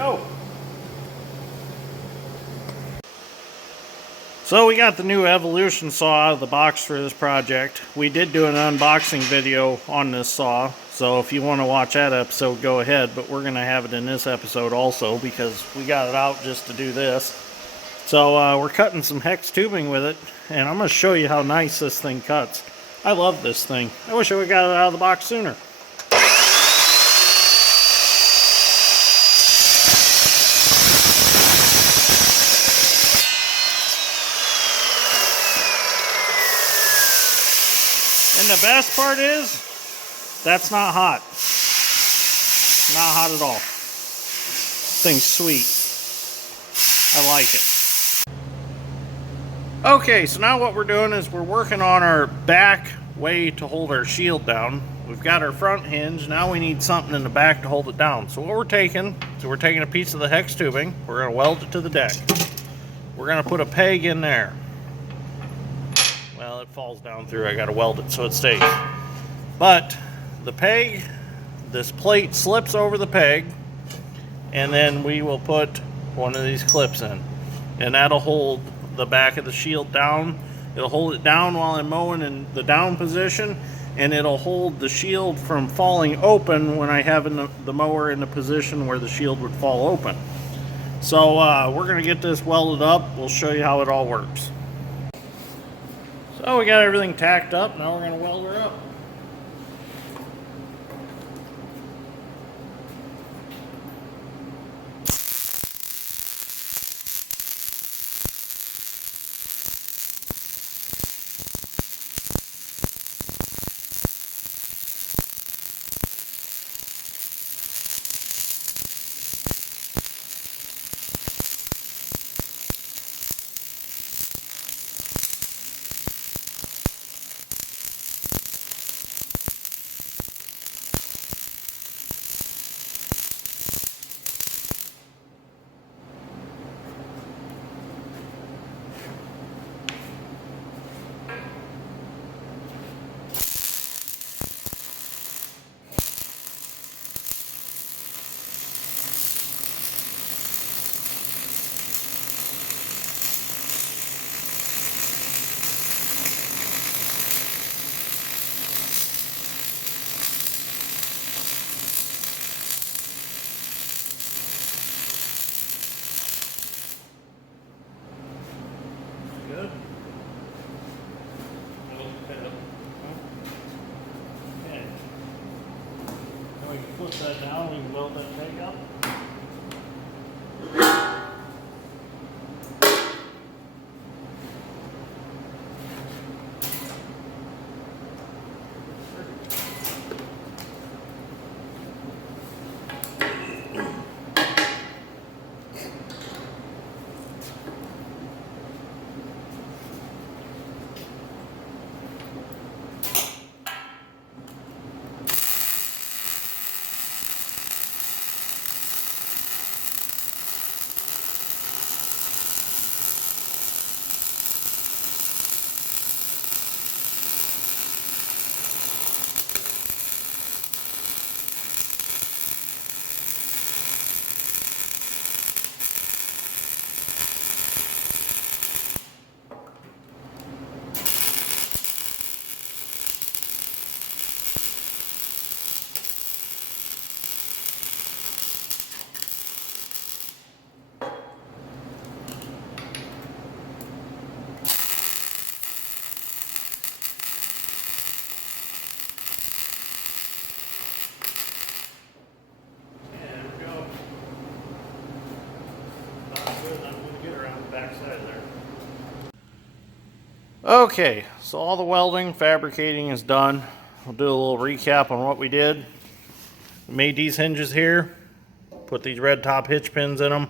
go. So we got the new Evolution saw out of the box for this project. We did do an unboxing video on this saw, so if you want to watch that episode, go ahead, but we're going to have it in this episode also because we got it out just to do this. So we're cutting some hex tubing with it, and I'm going to show you how nice this thing cuts. I love this thing. I wish I would have got it out of the box sooner. And the best part is, that's not hot. Not hot at all. This thing's sweet. I like it. Okay, so now what we're doing is we're working on our back way to hold our shield down. We've got our front hinge, now we need something in the back to hold it down. So what we're taking a piece of the hex tubing, we're going to weld it to the deck. We're going to put a peg in there. Well, it falls down through, I got to weld it so it stays. But the peg, this plate slips over the peg, and then we will put one of these clips in. And that'll hold the back of the shield down. It'll hold it down while I'm mowing in the down position, and it'll hold the shield from falling open when I have the mower in the position where the shield would fall open. So we're going to get this welded up. We'll show you how it all works. So we got everything tacked up. Now we're going to weld her up. Good. Okay. Now we can flip that down, we can weld that peg up. Okay, so all the welding, fabricating is done. We'll do a little recap on what we did. We made these hinges here, put these red top hitch pins in them,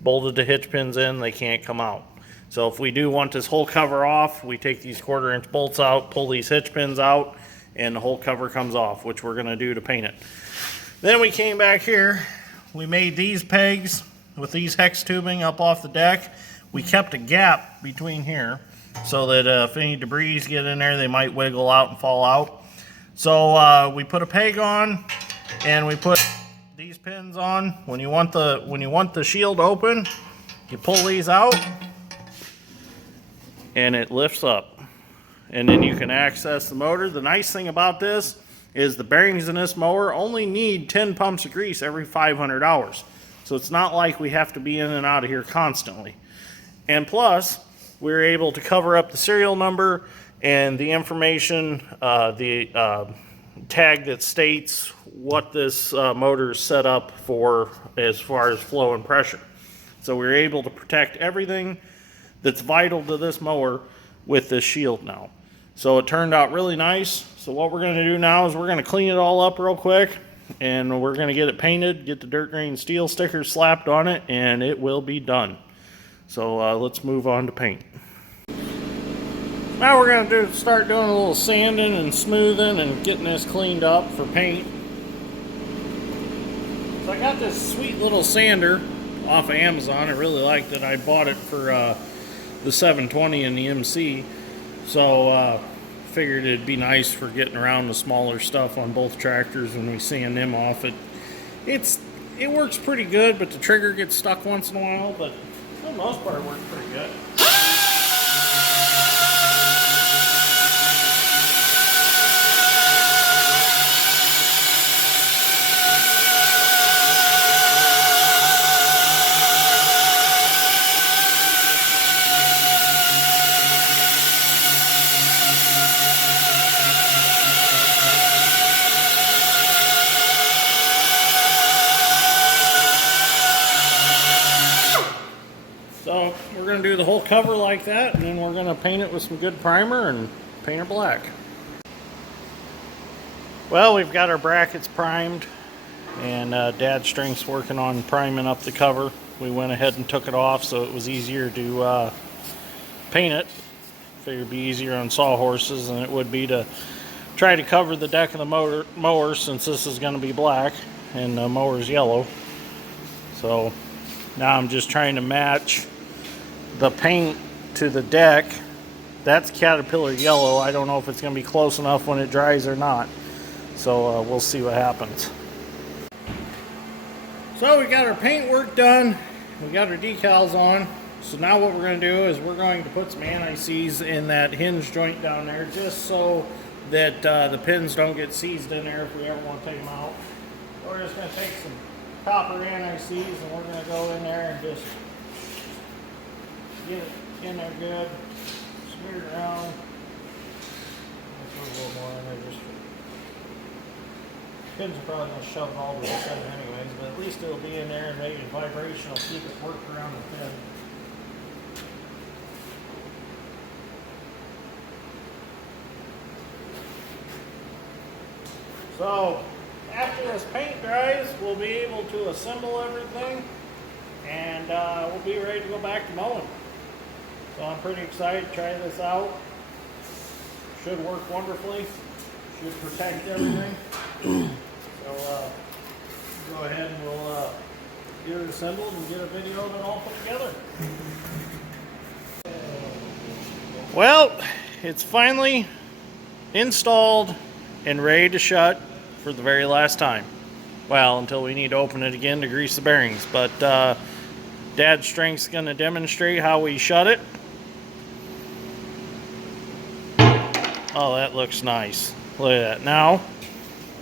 bolted the hitch pins in, they can't come out. So if we do want this whole cover off, we take these 1/4 inch bolts out, pull these hitch pins out, and the whole cover comes off, which we're gonna do to paint it. Then we came back here, we made these pegs with these hex tubing up off the deck. We kept a gap between here so that if any debris get in there, they might wiggle out and fall out. So we put a peg on, and we put these pins on. When you want the shield open, you pull these out and it lifts up. And then you can access the motor. The nice thing about this is the bearings in this mower only need 10 pumps of grease every 500 hours. So it's not like we have to be in and out of here constantly. And plus, we're able to cover up the serial number and the information, the tag that states what this motor is set up for as far as flow and pressure. So we're able to protect everything that's vital to this mower with this shield now. So it turned out really nice. So what we're going to do now is we're going to clean it all up real quick, and we're going to get it painted, get the dirt grain steel stickers slapped on it, and it will be done. So let's move on to paint. Now we're going to start doing a little sanding and smoothing and getting this cleaned up for paint. So I got this sweet little sander off of Amazon. I really liked it. I bought it for the 720 and the MC. So figured it'd be nice for getting around the smaller stuff on both tractors when we sand them off. It works pretty good, but the trigger gets stuck once in a while, but for the most part it works pretty good. So we're going to do the whole cover like that, and then we're going to paint it with some good primer and paint it black. Well, we've got our brackets primed, and Dad's strength's working on priming up the cover. We went ahead and took it off so it was easier to paint it. Figured it'd be easier on sawhorses than it would be to try to cover the deck of the mower since this is going to be black and the mower's yellow. So now I'm just trying to match the paint to the deck. That's Caterpillar yellow. I don't know if it's going to be close enough when it dries or not. So we'll see what happens. So we got our paint work done. We got our decals on. So now what we're going to do is we're going to put some anti-seize in that hinge joint down there, just so that the pins don't get seized in there if we ever want to take them out. So we're just going to take some copper anti-seize and we're going to go in there and just get it in there good, smear it around. Let's put a little more in there just for... Pins are probably going to shove it all to the center anyways, but at least it'll be in there and maybe vibration will keep it worked around the pin. So after this paint dries, we'll be able to assemble everything, and we'll be ready to go back to mowing. So I'm pretty excited to try this out. Should work wonderfully. Should protect everything. So go ahead and we'll get it assembled and get a video of it all put together. Well, it's finally installed and ready to shut for the very last time. Well, until we need to open it again to grease the bearings. But Dad's strength's going to demonstrate how we shut it. Oh, that looks nice. Look at that. Now,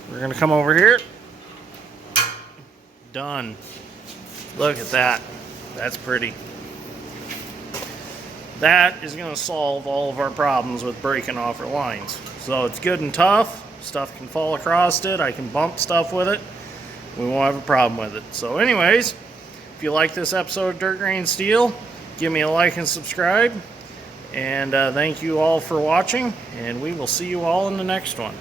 we're going to come over here. Done. Look at that. That's pretty. That is going to solve all of our problems with breaking off our lines. So it's good and tough. Stuff can fall across it. I can bump stuff with it. We won't have a problem with it. So anyways, if you like this episode of Dirt Grain Steel, give me a like and subscribe. And thank you all for watching, and we will see you all in the next one.